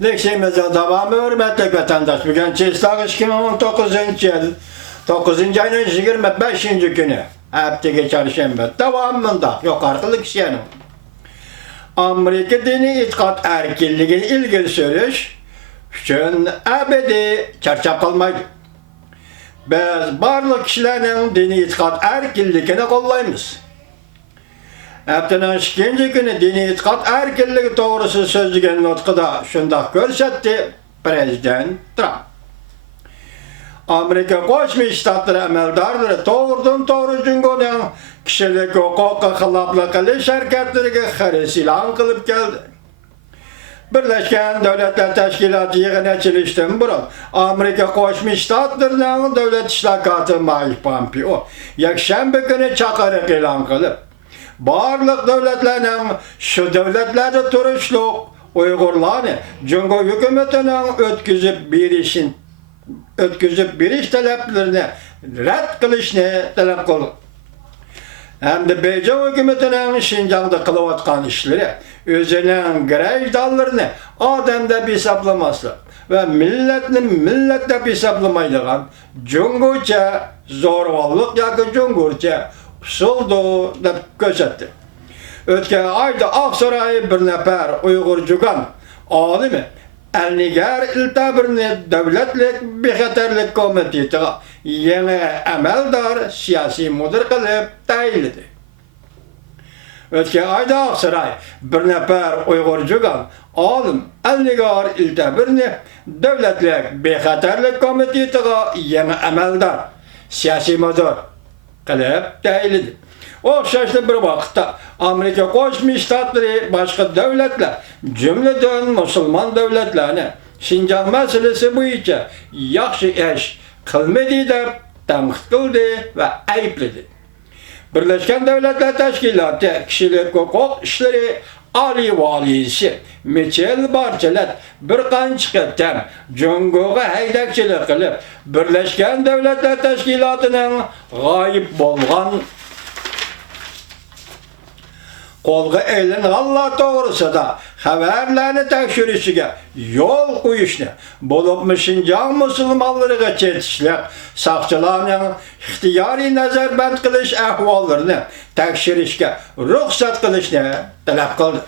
Leksiyemizin devamı hürmetli vatandaş. Bugün Çislak 2019 yıl 9. ayının 25. günü. Hafta çarşamba. Devamında yukarılık isyanı. Amerika dini itikat erkinliğine ilgili sürüş üçün ebedi çarçap kalmaydı. Biz barlık kişilerin dini itikat erkinliğine kollayımız. Haftanın 2. günü dini itikat erkinliği doğrusu sözlüğün nutkuda şunda görsetti Prezident Trump. Amerika Koşmuş Ştatları emeldarları doğru cüngonun kişilik hukuka hılaplı kılış hareketlerine xarisi ilan kılıp geldi. Birleşken Devletler Teşkilatı yığına çilişten burun Amerika Koşmuş Ştatlarının devlet işlakatı Mike Pompeo yakşembe günü çakarık ilan kılıp barlık devletlerinin şu devletlerde turuşluk Uygurlarını Cungo hükümetinin ötküzüp bir iş taleplerini red kılışını talep kıldı. Hem de Beijing hükümetinin Şinjan'da kılıvatkan işleri özünün graj dallarını adamda bir hesaplaması ve millette bir hesaplamaydıgan Cungo'ca zorvallık yakı Cungo'ca usuldu da gözetti. Ötken ayda Aksaray'ı bir nefer Uygurcugan alimi Elnigar iltabirini devletlik bexatarlik komiteti yeni emeldar siyasi müdür kılıp tayinledi. Ötken ayda Aksaray bir nefer Uygurcugan alim Elnigar iltabirini devletlik bexatarlik komiteti yeni emeldar siyasi müdür kılıp tayinledi. Okşaşlı bir vakitte Amerika Koşmuş Ştatları başka devletler, cümleden Müslüman devletlerine Şincan meselesi boyunca yaxşı iş kılmadı da tanqid kıldı ve ayıpladı. Birleşken Devletler Teşkilatı Kişilik Hukuk İşleri Ali Valisi Michel Bachelet bir qancha qatam Cungo'ga haydakchilik qilib Birleşken Devletler Teşkilatı'nın g'oyib bo'lgan Kolga elin Allah doğrusu da haberlerini tekşürüşüge yol koyuşunu bulup Şinjan Müslümanlarına çetişlik sakçılarının ihtiyari nazarband kılış ahvallarını tekşürüşüge ruhsat kılışını talep kıldı.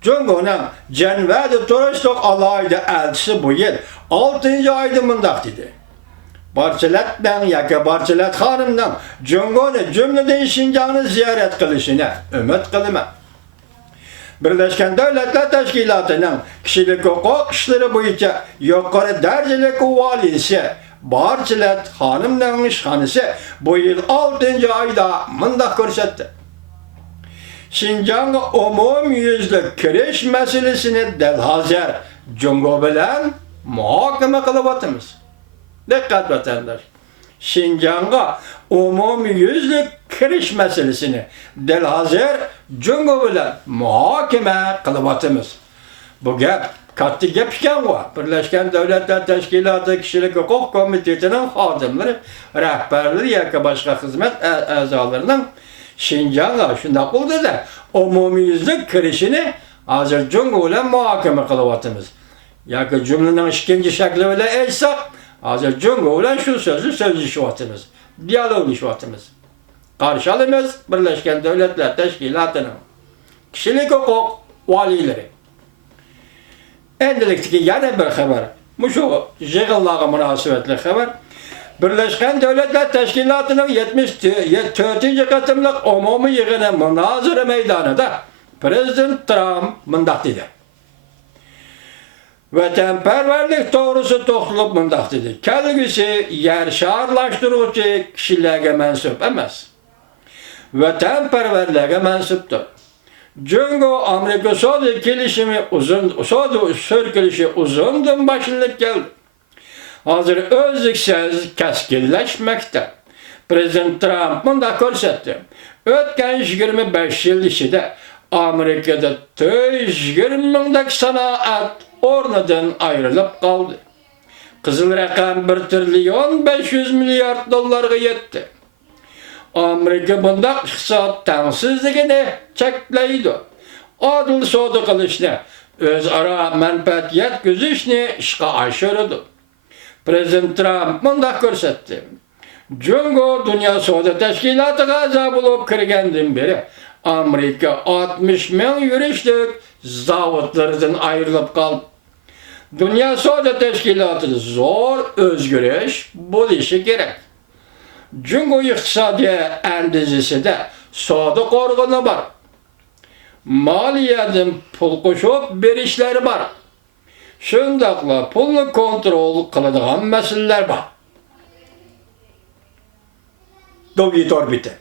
Cungo'nun Cenved-i Turistik alayda elçisi bu yıl 6. aydımında dedi. Barçelet'den yaka Barçelet hanımdan Cungo'nu cümleden Şinjan'ı ziyaret kılışını ümit kılıma. Birleşken Devletler Teşkilatı'nın kişilik hukuk işleri boyunca yukarı derecelik valisi Barçelet hanımdan işhanesi bu yıl 6. ayda mındak görsetti. Şinjan'a umumyüzlük kiriş meselesini delhazer Cungo bilen muhakeme kılıbatımız. Dikkat vatandaş. Şinjan'a umumyüzlük kiriş meselesini delhazer Cungo bilen muhakeme kılıbatımız. Bu gap katlı gap iken var. Birleşken Devletler Teşkilatı Kişilik Hukuk Komiteti'nin hadimleri, rehberleri yaka başka hizmet azalarının Şinjan'a şunda buldu da umumyüzlük kirişini hazır Cungo bilen muhakeme kılıbatımız. Yaka cümlenin ikinci şekli bile eysek hazır Cungo bilen şu sözleşivatımız, diyaloglaşivatımız. Karşılığımız Birleşken Devletler Teşkilatı'nın kişilik hukuk valileri. Endilikteki yana bir haber, bu şu yığınlığa münasebetli haber. Birleşken Devletler Teşkilatı'nın 74. katımlık umumi yığını münazara meydanında Prezident Trump mındak dedi. Vatanperverlik doğrusu toxtulup mındak dedi. Kelgisi yer şarlaştırıcı kişilerge mensup emas. Vatanperverliğe mensuptur. Cungo Amerika Soğdu kilişimi sörkülüşü uzundan başlık geldi. Hazır özlüksüz keskinleşmekte. Prezident Trump mındak görsetti. Ötken 25 yıl içinde Amerika'da 120 mingdek sanaat ornadan ayrılıp kaldı. Kızıl rakam 1 trilyon 500 milyar dolarga yetti. Amerika bundak iqtisod tengsizligini chekleydi. adil savdo qilishni, o'zaro manfaat yetkazishni ishga oshirdi. Prezident Trump bunday ko'rsatdi. Jungo Dünya Savdo Tashkilotiga a'zo bo'lib kirgandan beri Amerika 60 ming yurishlik zavodlardan ayrilib qoldi. Dünya Savdo Tashkilotida zo'r o'zgarish bo'lishi kerak. Jungo iqtisodiy andizisida savdo qo'rg'ini bor. Maliyadan pul qo'shib berishlari bor. Shundaqla pulni kontrol qiladigan masalalar bor. Dovitor bitti.